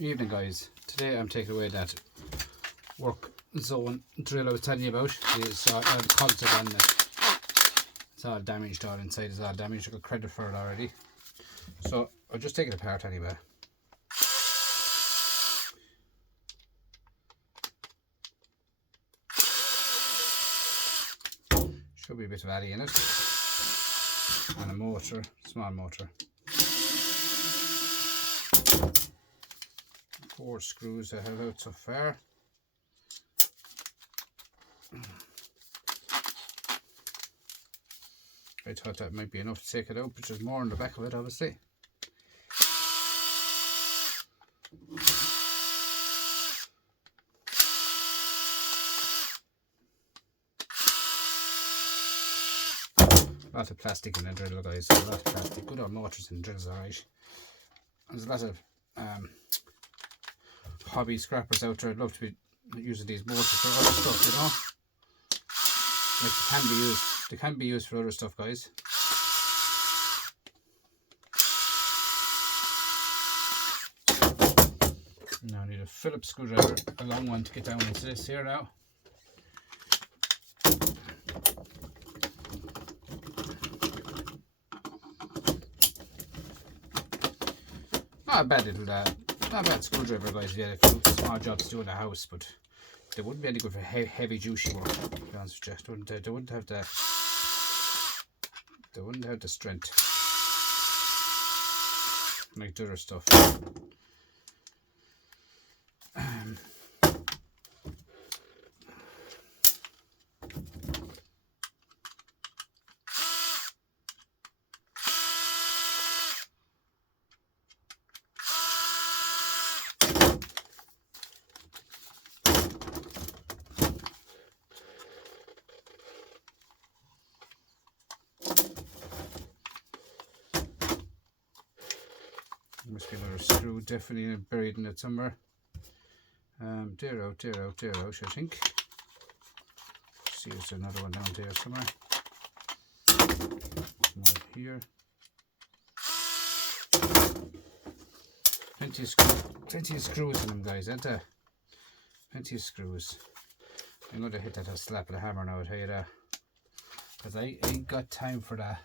Evening guys, today I'm taking away that work zone drill I was telling you about. The colts are on it. It's all damaged, all inside is all damaged. I got credit for it already. So I'll just take it apart anyway. Should be a bit of alley in it. And a motor, small motor. 4 screws I have out so far. I thought that might be enough to take it out, but there's more on the back of it obviously. A lot of plastic in the drill guys, a lot of plastic. Good old motors and drills, alright. There's a lot of hobby scrappers out there. I'd love to be using these motors for other stuff, you know. Like they can be used for other stuff, guys. Now I need a Phillips screwdriver, a long one, to get down into this here now. Not a bad little, not a bad screwdriver, guys. Yeah, if you small jobs to do in the house, but they wouldn't be any good for heavy, juicy work. To be honest with you, they wouldn't have the strength like the other stuff. Must be another screw definitely buried in it somewhere. Dear out, I think. See, there's another one down there somewhere. One here. Plenty of screws in them, guys, aren't there? Plenty of screws. I'm going to hit that a slap of the hammer now, I'll tell you that. Because I ain't got time for that.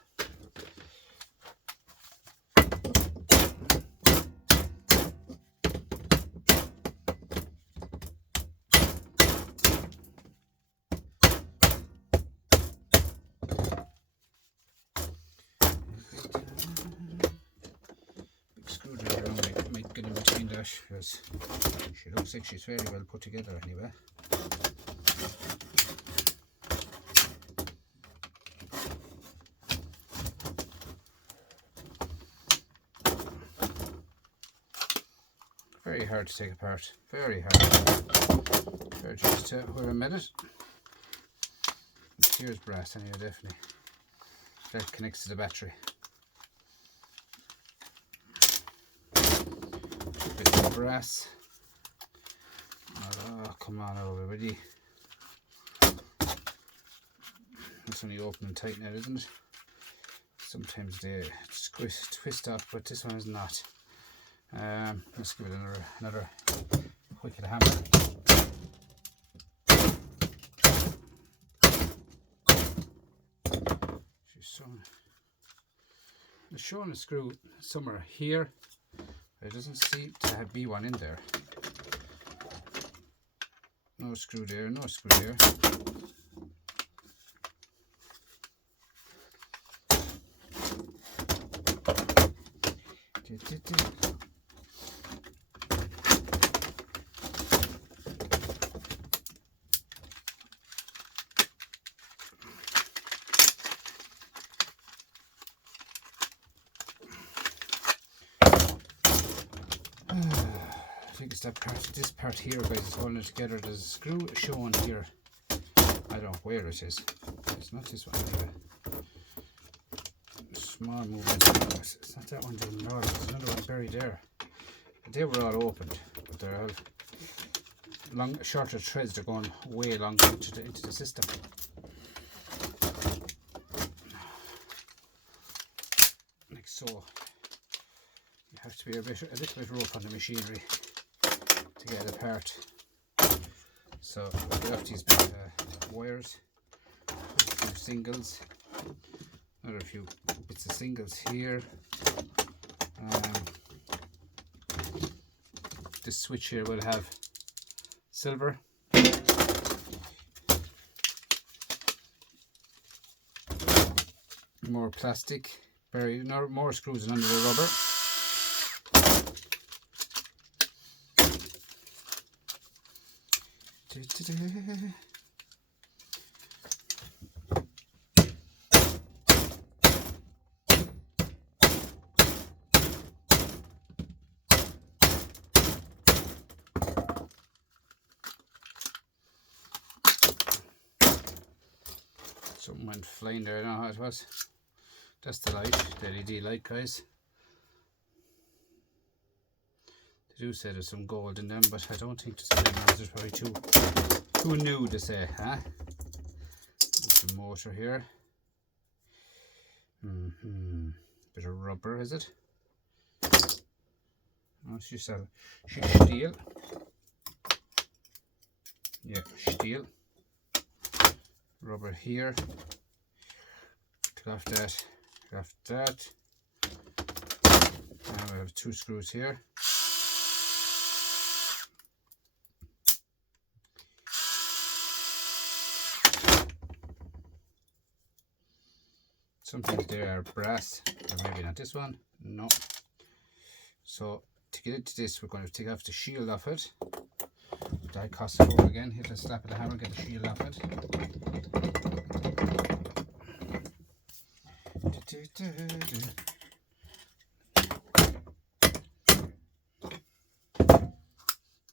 Get in between that, because she looks like she's very well put together anyway. Very hard to take apart, very hard. Fair just to where I met it. Here's brass anyway, definitely. That connects to the battery. Brass. Oh, come on, everybody. It's only open and tight now, isn't it? Sometimes they twist off, but this one is not. Let's give it another quick at a hammer. It's showing a screw somewhere here. There doesn't seem to be one in there. No screw there, no screw there. I think it's that part, this part here, guys, is holding it together. There's a screw shown here. I don't know where it is. It's not this one anyway. Small movement. It's not that one down there. There's another one buried there. They were all opened, but they're all shorter threads. They're going way along into the system. Like so. You have to be a little bit rough on the machinery to get it apart. So I'll get off these bit of wires, a few singles, another few bits of singles here. This switch here will have silver. More plastic, more screws under the rubber. Something went flying there, I don't know how it was. That's the light, the LED light, guys. They do say there's some gold in them, but I don't think there's any more. There's probably too new to say, huh? There's the motor here. Bit of rubber, is it? Oh, she's steel. Yeah, steel. Rubber here. Take off that. Off that. Now we have two screws here. Some things there are brass, or maybe not this one. No. So to get into this, we're going to take off the shield off it. Die cost four again. Hit a slap of the hammer, get the shield off it.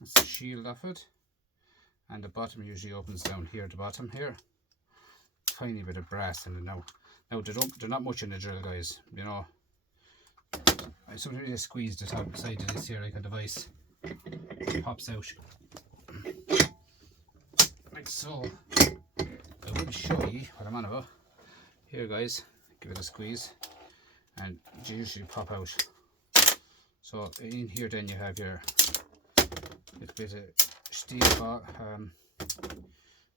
That's the shield off it, and the bottom usually opens down here at the bottom here. Tiny bit of brass in it now. Now they're not much in the drill, guys, you know. I sometimes just squeeze the top side of this here like a device. It pops out. Like so. I will show you what I'm on about. Here, guys. Give it a squeeze and you usually pop out. So in here then you have your little bit of steel,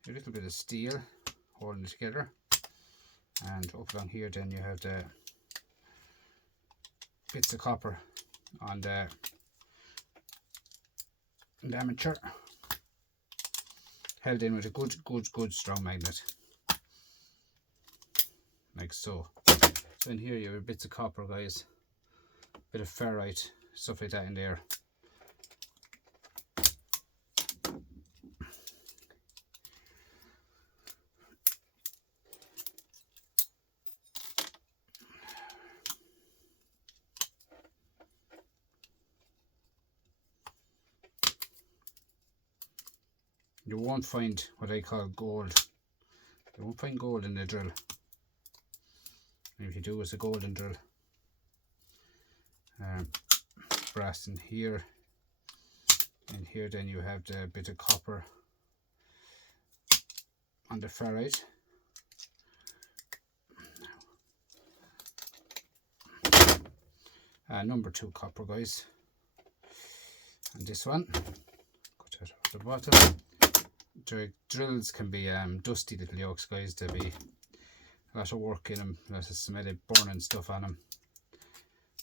your little bit of steel holding it together, and up along here then you have the bits of copper on the armature, held in with a good strong magnet. Like so. So in here you have bits of copper, guys, bit of ferrite, stuff like that in there. You won't find what I call gold. You won't find gold in the drill. If you do, it's a golden drill. Brass in here. In here then you have the bit of copper on the ferrite. Number 2 copper, guys. And this one, cut that off the bottom. The drills can be dusty little yokes, guys. There'll be a lot of work in them, a lot of smelly burning stuff on them.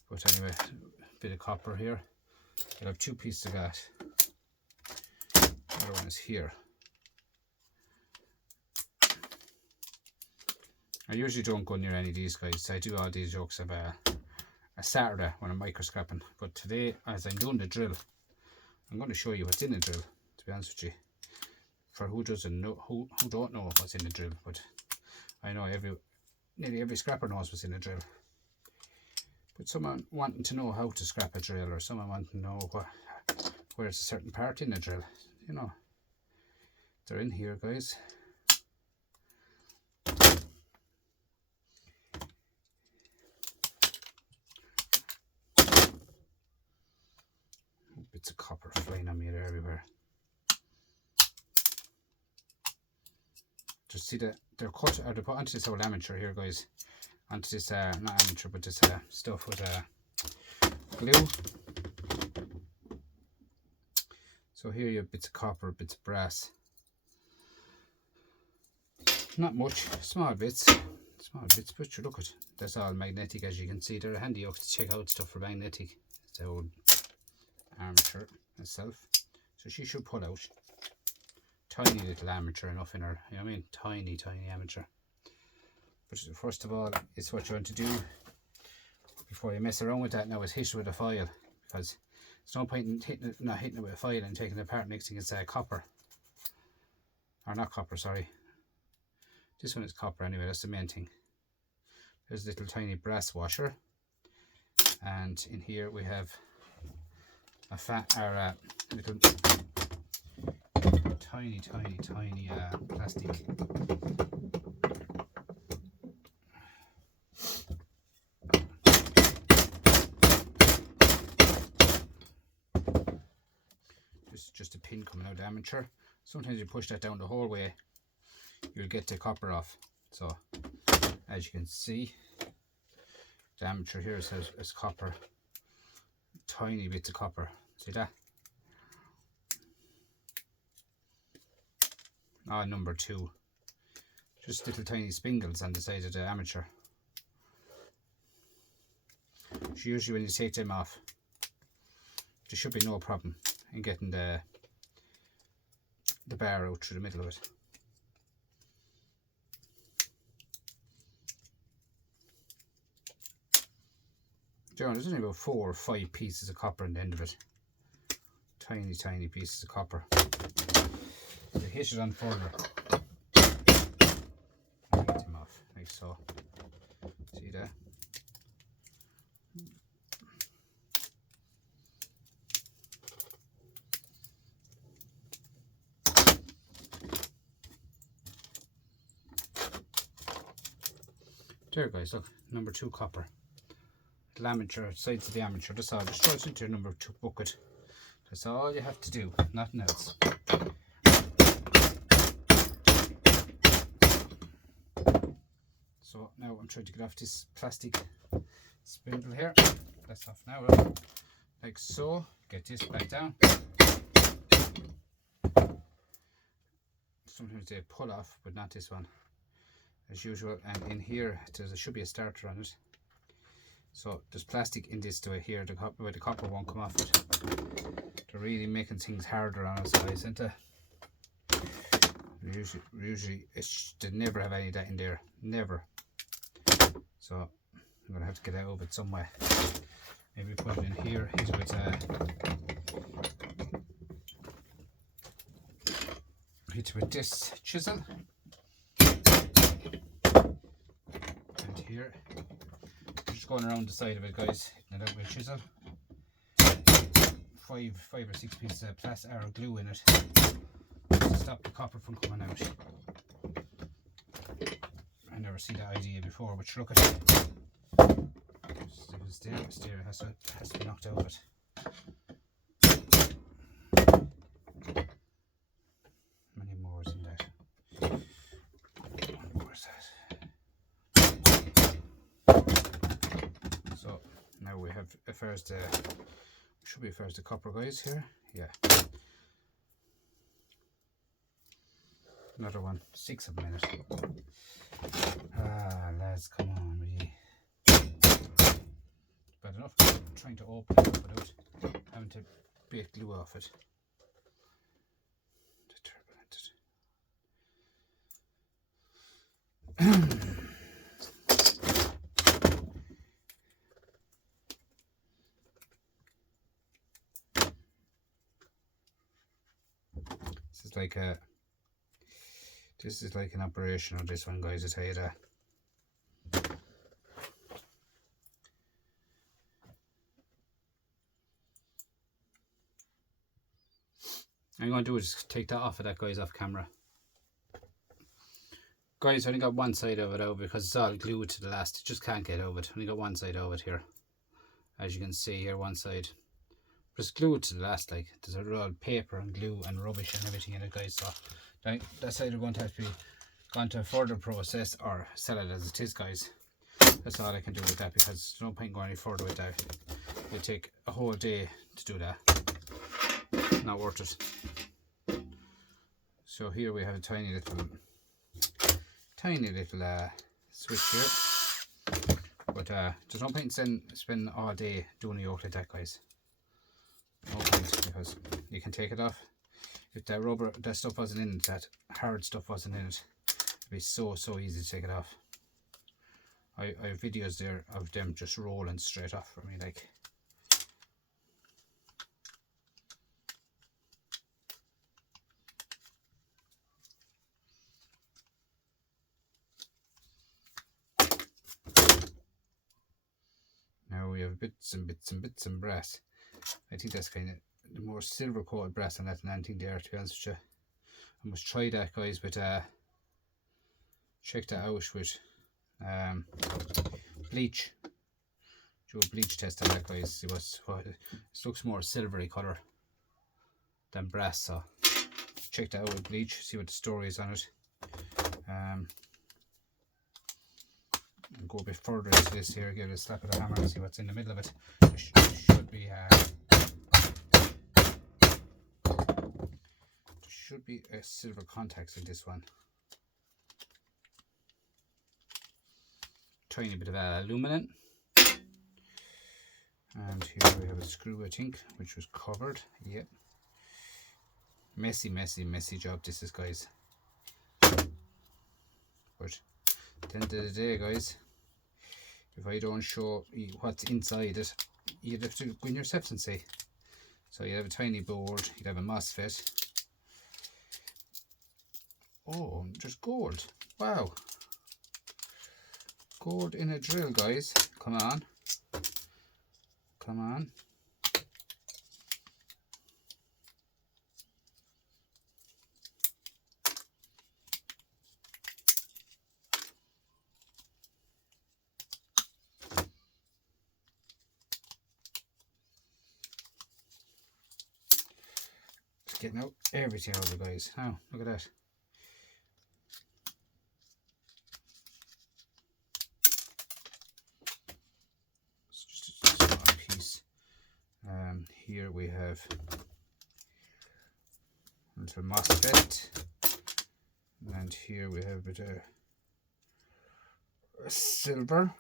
But anyway, a bit of copper here. I'll have 2 pieces of that. The other one is here. I usually don't go near any of these, guys. I do all these yokes of a Saturday when I'm micro scrapping. But today, as I'm doing the drill, I'm going to show you what's in the drill, to be honest with you. For who doesn't know, who don't know what's in the drill, but I know nearly every scrapper knows what's in a drill. But someone wanting to know how to scrap a drill, or someone wanting to know where's a certain part in the drill, you know, they're in here, guys. Bits of copper flying on me there everywhere. Just see that they're cut, or they put onto this whole armature here, guys. Onto this, not armature, but this stuff with glue. So here you have bits of copper, bits of brass. Not much, small bits, but you look at, that's all magnetic, as you can see. They're handy enough to check out stuff for magnetic. It's the old armature itself. So she should pull out. Tiny little armature enough in her, you know what I mean? Tiny armature. But first of all, it's what you want to do before you mess around with that now is hit it with a foil, because there's no point in not hitting it with a foil and taking it apart. Next thing it's copper. Or not copper, sorry. This one is copper anyway, that's the main thing. There's a little tiny brass washer. And in here we have a little tiny plastic. This is just a pin coming out of the armature. Sometimes you push that down the whole way, you'll get the copper off. So as you can see, the armature here says it's copper, tiny bits of copper. See that? Number 2. Just little tiny spindles on the side of the armature. So usually when you take them off, there should be no problem in getting the bar out through the middle of it. There's only about 4 or 5 pieces of copper in the end of it. Tiny pieces of copper. You hit it on further. Get them off, like so. See that? There guys, look, number 2 copper. The armature, sides of the armature, that's all. Just throw it into your number 2 bucket. That's all you have to do, nothing else. So now I'm trying to get off this plastic spindle here. That's off now, like so. Get this back down. Sometimes they pull off, but not this one, as usual. And in here there should be a starter on it. So there's plastic in this to here, where the copper won't come off it. They're really making things harder on us guys, isn't they? Usually they never have any of that in there, never. So I'm gonna have to get out of it some way. Maybe put it in here, hit it with this chisel. And here, just going around the side of it guys, hitting it out with a chisel. 5 or 6 pieces of plastic or glue in it to stop the copper from coming out. I never seen that idea before, but look at it. The stair has to be knocked out of it. Many more in that. One more is that. So now we have first should be first the copper guys here. Yeah. Another one, 6 of them in it. Lads, come on, really. Bad enough trying to open it without having to break glue off it. This is like an operation on this one guys, I tell you that. I'm going to do is take that off of that guys, off camera. Guys, I only got one side of it out because it's all glued to the last. It just can't get over it. I only got one side of it here. As you can see here, one side. But it's glued to the last, like there's a roll of paper and glue and rubbish and everything in it guys. So that side is going to have to be gone to a further process or sell it as it is guys. That's all I can do with that, because there's no point going any further with that. It'll take a whole day to do that. not worth it. So here we have a tiny little switch here, but there's no point in spending all day doing a yoke like that, guys. No point, because you can take it off. If that stuff wasn't in it, that hard stuff wasn't in it, it'd be so easy to take it off. I have videos there of them just rolling straight off for me, like. Now we have bits and brass. I think that's kind of the more silver coated brass than that than anything there, to be honest with you. I must try that, guys, but check that out with bleach. Do a bleach test on that, guys. See what it looks more silvery colour than brass, so check that out with bleach, see what the story is on it. And go a bit further into this here, give it a slap of the hammer and see what's in the middle of it. There should be a silver contacts in this one. Tiny bit of aluminum. And here we have a screw, I think, which was covered. Yep. Messy job this is, guys. But at the end of the day, guys, if I don't show you what's inside it, you'd have to go in yourself and see. So you have a tiny board, you'd have a MOSFET. Oh, there's gold. Wow. Gold in a drill, guys. Come on. Come on. It's getting out everything over, guys. Oh, look at that. Here we have a little MOSFET, and here we have a bit of silver.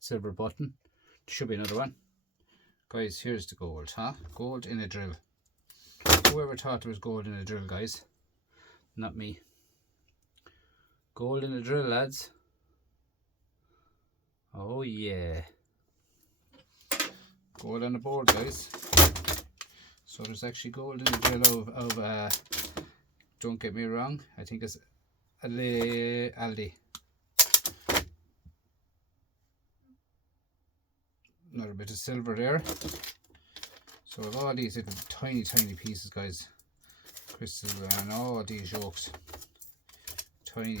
Silver button. There should be another one. Guys, here's the gold, huh? Gold in a drill. Whoever thought there was gold in a drill, guys? Not me. Gold in a drill, lads. Oh yeah. Gold on the board, guys. So there's actually gold in the drill of don't get me wrong, I think it's Aldi. Another bit of silver there. So of all these little tiny pieces, guys, crystal and all these yolks, tiny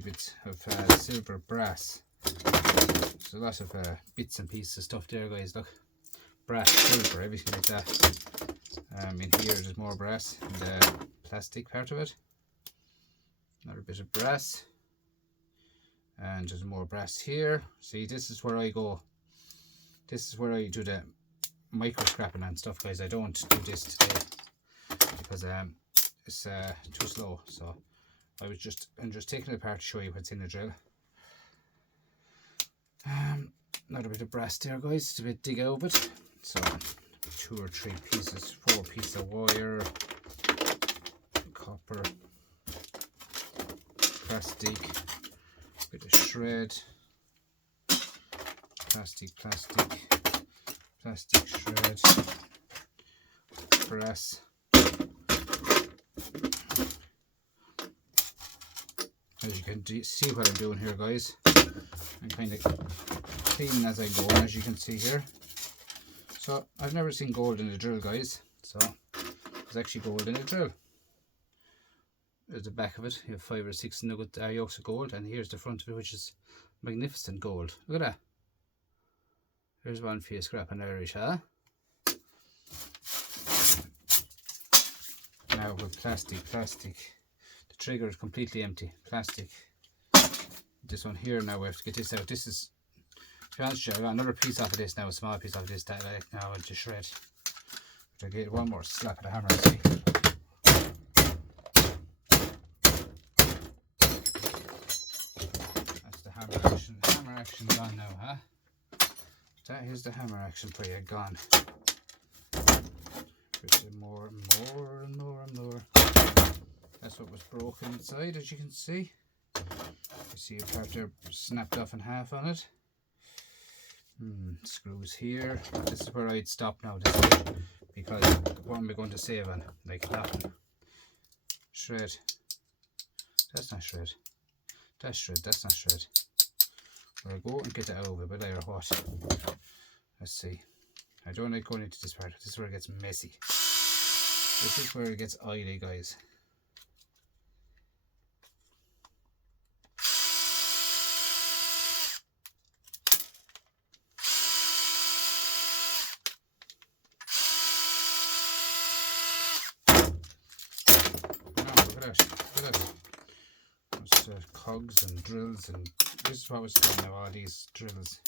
bits of silver, brass. There's a lot of bits and pieces of stuff there, guys. Look, brass, silver, everything like that. In here there's more brass in the plastic part of it. Another bit of brass, and there's more brass here. See, this is where I go. This is where I do the micro scrapping and stuff, guys. I don't do this today because it's too slow. So I'm just taking it apart to show you what's in the drill. Another bit of brass there, guys, to dig out of it. So 2 or 3 pieces, 4 pieces of wire, copper, plastic, bit of shred, plastic, shred, brass. As you can see what I'm doing here, guys, I'm kind of cleaning as I go, as you can see here. So I've never seen gold in a drill, guys. So there's actually gold in a drill. There's the back of it. You have 5 or 6 nugget yolks of gold, and here's the front of it, which is magnificent gold. Look at that. There's one for you scrapping Irish, huh? Now with plastic. The trigger is completely empty. Plastic. This one here, now we have to get this out. This is be honest with you, I got another piece off of this now, a small piece off of this that I like now to shred. But I get one more slap of the hammer and see. That's the hammer action. Hammer action gone now, huh? That is the hammer action for you, gone. More and more and more and more. That's what was broken inside, as you can see. You see a part there snapped off in half on it. Screws here. This is where I'd stop now to save, because what am I going to save on? Like nothing. Shred. That's not shred. That's shred. That's not shred. Where I go and get it over, but or what? Let's see. I don't like going into this part. This is where it gets messy. This is where it gets oily, guys. Look at that. There's cogs and drills, and this is what was done now, all these drills.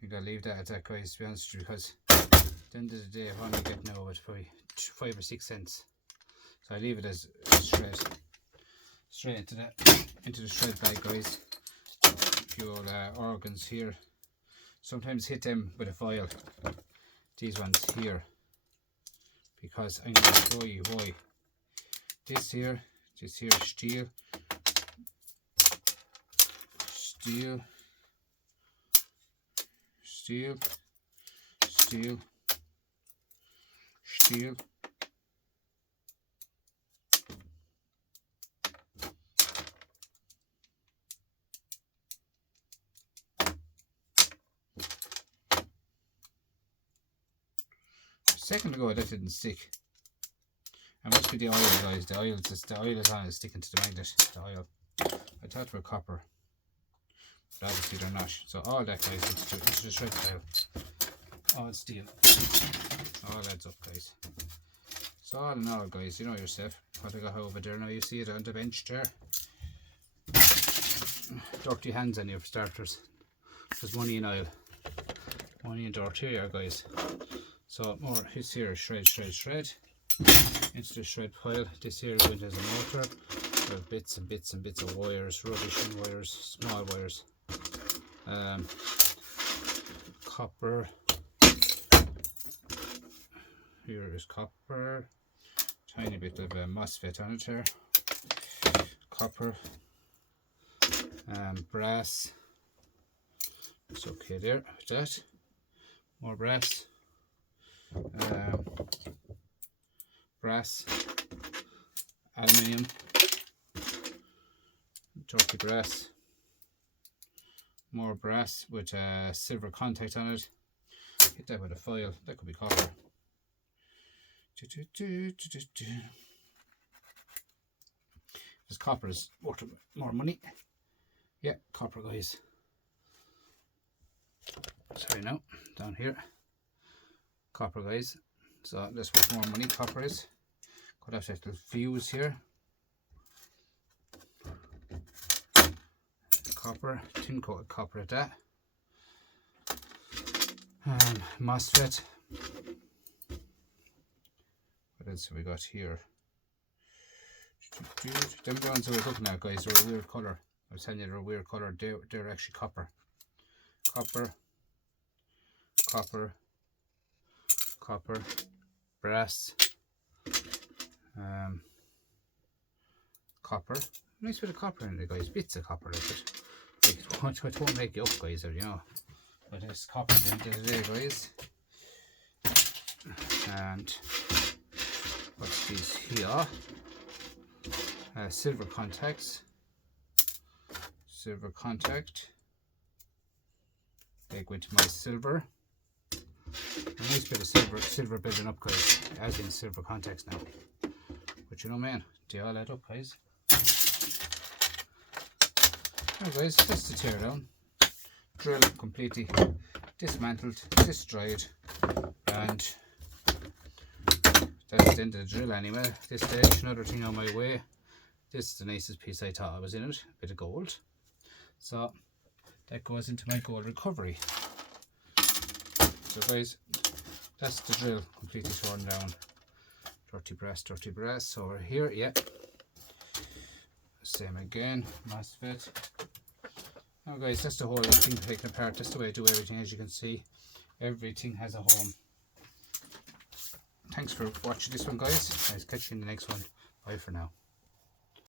I gotta leave that at that, guys, to be honest with you, because at the end of the day I'm only getting out of it probably 5 or 6 cents. So I leave it as straight into the shred bag, guys. A few old organs here. Sometimes hit them with a foil, these ones here, because I'm going to show you why. This here is steel, steel, steel, steel, steel, a second ago that didn't stick. It must be the oil, guys. The oil is on, it's sticking to the magnet. The oil. I thought they were copper, but obviously they're not. So all that, guys, into the shred pile. All steel. All adds up, guys. So all in all, guys, you know yourself what I got over there. Now you see it on the bench there. Dirty hands on you for starters. There's money in oil. Money in dirt here, guys. So more hits here, shred. Into the shred pile. This here going as a motor. There are bits and bits of wires, rubbish and wires, small wires. Copper. Here is copper. Tiny bit of MOSFET on it here. Copper. Brass. It's okay there with that. More brass. Brass. Aluminium. Turkey brass. More brass with silver contact on it. Hit that with a foil. That could be copper. This copper is worth more money. Yeah, copper, guys. Sorry, no, down here. Copper, guys. So this was more money. Copper is. Could have that little fuse here. Copper, tin coated copper at that. MOSFET. What else have we got here? Them ones I was looking at, guys, are a weird colour. I was telling you they're a weird colour. They're actually copper. Copper. Copper. Copper. Brass. Copper. Nice bit of copper in there, guys. Bits of copper like it. It won't make you up, guys, you know. But it's copper at the end of the day, guys. And what's these here? Silver contacts. Silver contact. I go into my silver. A nice bit of silver building up, guys, as in silver contacts now. But you know, man, they all add up, guys. Now, guys, that's the tear down. Drill completely dismantled, destroyed, and that's the end of the drill anyway. At this stage, another thing on my way. This is the nicest piece I thought was in it, a bit of gold. So that goes into my gold recovery. So guys, that's the drill completely torn down. Dirty brass over here, yeah. Same again, MOSFET. Now guys, that's the whole thing taken apart. That's the way I do everything. As you can see, everything has a home. Thanks for watching this one, guys. I'll catch you in the next one. Bye for now.